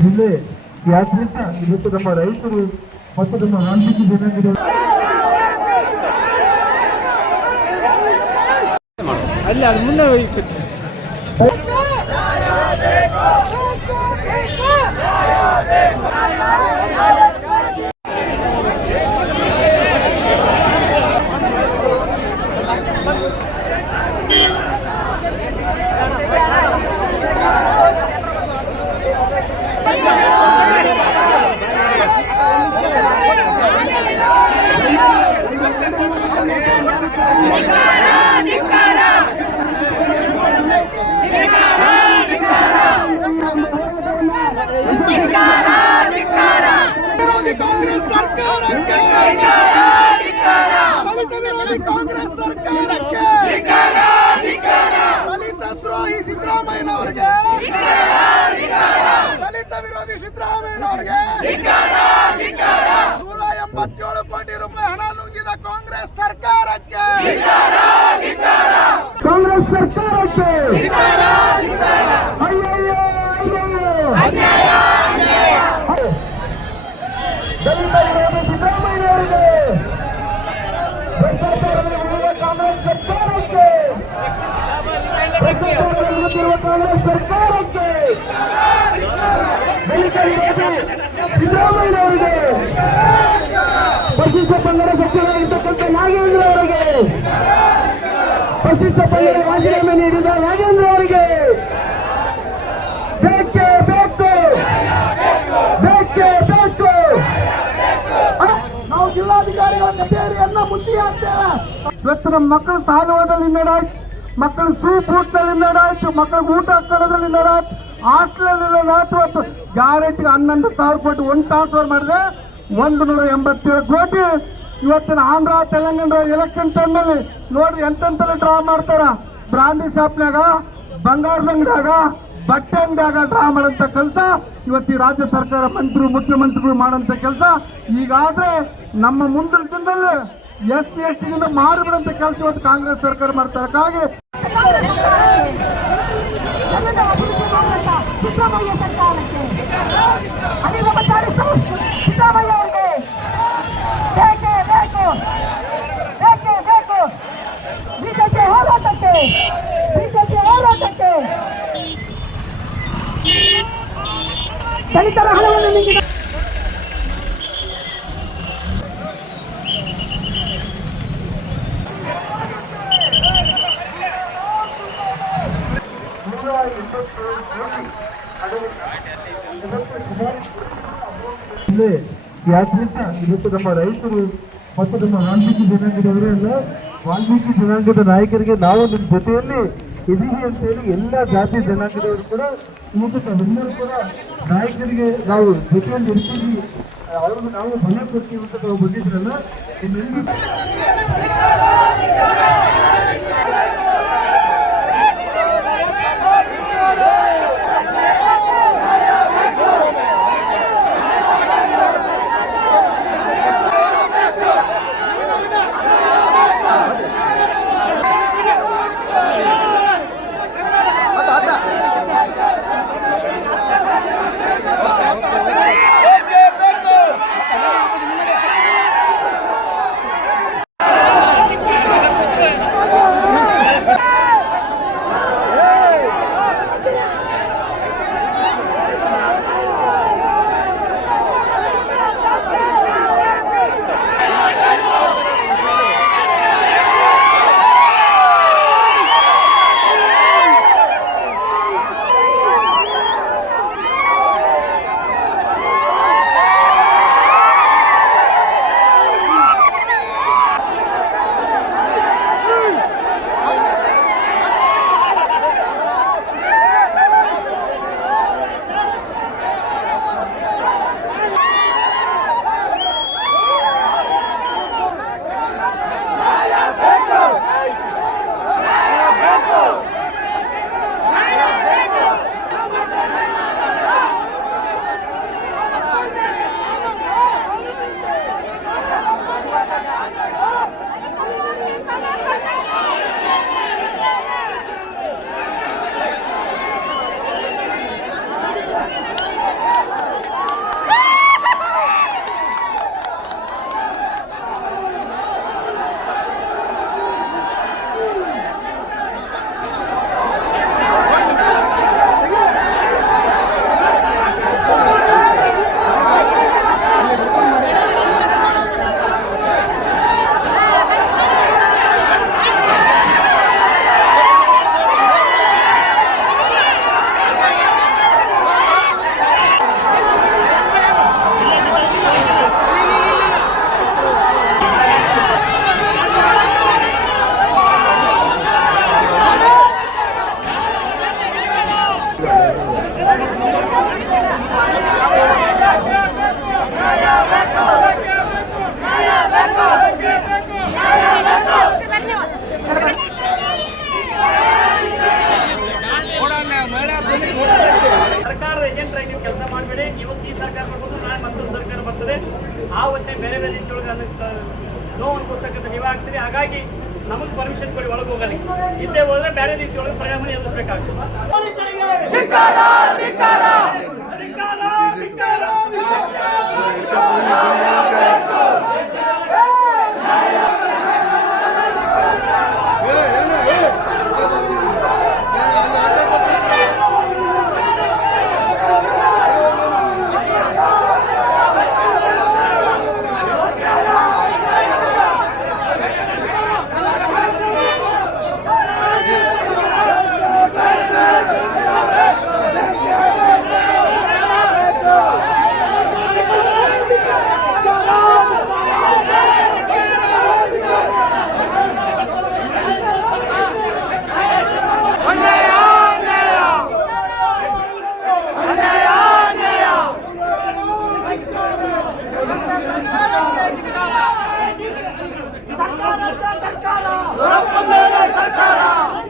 ಜಿಲ್ಲೆ ಯಾದ್ರಿಂದ ಇವತ್ತು ನಮ್ಮ ರೈತರು ಮತ್ತು ನಮ್ಮ ವಾಲ್ಮೀಕಿ ಜನಾಂಗದ ಅಲ್ಲಿ ಅದು ಮುಂದೆ ಹೋಯ್ತು ವಿರೋಧಿ ಕಾಂಗ್ರೆಸ್ ಸರ್ಕಾರಕ್ಕೆ ದಲಿತ ವಿರೋಧಿ ಕಾಂಗ್ರೆಸ್ ಸರ್ಕಾರಕ್ಕೆ. ದಲಿತ ದ್ರೋಹಿ ಸಿದ್ದರಾಮಯ್ಯನವರಿಗೆ. ದಲಿತ ವಿರೋಧಿ ಸಿದ್ದರಾಮಯ್ಯನವರಿಗೆ. ನೂರ ಎಂಬತ್ತೇಳು ಕೋಟಿ ರೂಪಾಯಿ ಹಣ ನುಂಗಿದ ಕಾಂಗ್ರೆಸ್ ಸರ್ಕಾರಕ್ಕೆ. ಕಾಂಗ್ರೆಸ್ ಸರ್ಕಾರಕ್ಕೆ ಅಯ್ಯಯ್ಯೋ ಅಯ್ಯಯ್ಯೋ ದಲಿತ ವಿರೋಧಿ ಸಿದ್ದರಾಮಯ್ಯನವರಿಗೆ ಭ್ರಷ್ಟಾಚಾರದಲ್ಲಿ ಉಳಿಯುವ ಕಾಂಗ್ರೆಸ್ ಸರ್ಕಾರಕ್ಕೆ ಉಳಿದಿರುವ ಕಾಂಗ್ರೆಸ್ ಸರ್ಕಾರಕ್ಕೆ ಸಿದ್ದರಾಮಯ್ಯ ಅವರಿಗೆ ಪರಿಶಿಷ್ಟ ಪಂಗಡ ಸಚಿವರಾಗಿರ್ತಕ್ಕಂಥ ನಾಗೇಂದ್ರ ಅವರಿಗೆ ಪರಿಶಿಷ್ಟ ಪಂಗಡ ರಾಜೀನಾಮೆ ನೀಡಿದ ನಾಗೇಂದ್ರ ಅವರಿಗೆ, ಬೇಕೇ ಬೇಕು ನಾವು ಜಿಲ್ಲಾಧಿಕಾರಿಗಳ ಕಚೇರಿಯನ್ನ ಹಾಕ್ತೇವೆ. ಇವತ್ತು ನಮ್ಮ ಮಕ್ಕಳು ಸಾಲುವಾದಲ್ಲಿ ನಡಾಯ್ತು ಮಕ್ಕಳು ಸೂಪ್ ಊಟದಲ್ಲಿ ನಡಾಯ್ತು, ಮಕ್ಕಳು ಊಟ ಹಾಕೋದ್ರಲ್ಲಿ ನಡಾಯ್ತು, ಹಾಸ್ಟೆಲಲ್ಲಿ ನಡಾಯ್ತು ಗ್ಯಾರಂಟಿ ಹನ್ನೊಂದು ಸಾವಿರ ಕೋಟಿ ಒಂದು ಟ್ರಾನ್ಸ್ಫರ್ ಮಾಡಿದೆ ಒಂದು ನೂರ ಎಂಬತ್ತೇಳು ಕೋಟಿ. ಇವತ್ತಿನ ಆಂಧ್ರ, ತೆಲಂಗಾಣ ಎಲೆಕ್ಷನ್ ಟೈಮ್ನಲ್ಲಿ ನೋಡ್ರಿ ಎಂತೆಂತೆಲ್ಲ ಡ್ರಾ ಮಾಡ್ತಾರ. ಬ್ರಾಂಡಿ ಶಾಪ್ನಾಗ ಬಂಗಾರದ ಅಂಗಡಿಯಾಗ, ಬಟ್ಟೆ ಅಂಗಡಿಯಾಗ ಡ್ರಾ ಮಾಡೋಂಥ ಕೆಲಸ. ಇವತ್ತು ರಾಜ್ಯ ಸರ್ಕಾರ ಮಂತ್ರಿ, ಮುಖ್ಯಮಂತ್ರಿಗಳು ಮಾಡೋಂಥ ಕೆಲಸ. ಈಗಾದ್ರೆ ನಮ್ಮ ಮುಂದಿನ ದಿನದಲ್ಲಿ ಎಸ್ ಸಿ ಎಸ್ ಟಿಗಿಂತ ಮಾರಿಬಿಡಂತ ಕೆಲಸ ಇವತ್ತು ಕಾಂಗ್ರೆಸ್ ಸರ್ಕಾರ ಮಾಡ್ತಾರೆ ಹಾಗಾಗಿ ಸಿದ್ದರಾಮಯ್ಯ ಸರ್ಕಾರಕ್ಕೆ ಅನಿಲ ಬಚಾರಿ ಸಿದ್ದರಾಮಯ್ಯ ಅವರಿಗೆ ಬೇಕೇ ಬೇಕು ಬೇಕೇ ಬೇಕು ಬಿಜೆಪಿ ಹೋರಾಟಕ್ಕೆ ಬಿಜೆಪಿ ಹೋರಾಟಕ್ಕೆ ದಲಿತರ ಹಣವನ್ನು ನೀಡಿದ ಯಾದ್ರಿಂದ ಇವತ್ತು ನಮ್ಮ ರೈತರು ಮತ್ತು ನಮ್ಮ ವಾಲ್ಮೀಕಿ ಜನಾಂಗದವರೆಲ್ಲ ವಾಲ್ಮೀಕಿ ಜನಾಂಗದ ನಾಯಕರಿಗೆ ನಾವು ನಿಮ್ಮ ಜೊತೆಯಲ್ಲಿ ಇದೀವಿ ಅಂತೇಳಿ ಎಲ್ಲ ಜಾತಿ ಜನಾಂಗದವರು ಕೂಡ ಇವತ್ತು ನಾವೆಲ್ಲರೂ ಕೂಡ ನಾಯಕರಿಗೆ ನಾವು ಜೊತೆಯಲ್ಲಿ ಇರ್ತೀವಿ. ಅವ್ರಿಗೆ ನಾವು ಬಲ ಕೊಡ್ತೀವಿ ಅಂತ ನಾವು ಬಂದಿದ್ರಲ್ಲ ನಿಮ್ಮೆಲ್ಲರಿಗೂ ಮಾಡಬೇಡಿ. ಇವತ್ತು ಈ ಸರ್ಕಾರ ಬರ್ಬೋದು ನಾಳೆ ಮತ್ತೊಂದು ಸರ್ಕಾರ ಬರ್ತದೆ. ಆ ಬೇರೆ ಬೇರೆ ರೀತಿಯೊಳಗೆ ಅನ್ನಕ್ಕೆ ನೋವು ಅನ್ಕೋಸ್ತಕ್ಕಂಥ ನೀವೇ ಆಗ್ತೀರಿ ಹಾಗಾಗಿ ನಮಗೆ ಪರ್ಮಿಷನ್ ಕೊಡಿ ಒಳಗೆ ಹೋಗೋದಕ್ಕೆ ಇಲ್ಲೇ ಹೋದ್ರೆ ಬೇರೆ ರೀತಿಯೊಳಗೆ ಪರಿಣಾಮ ಎದುರಿಸಬೇಕಾಗ್ತದೆ cercada!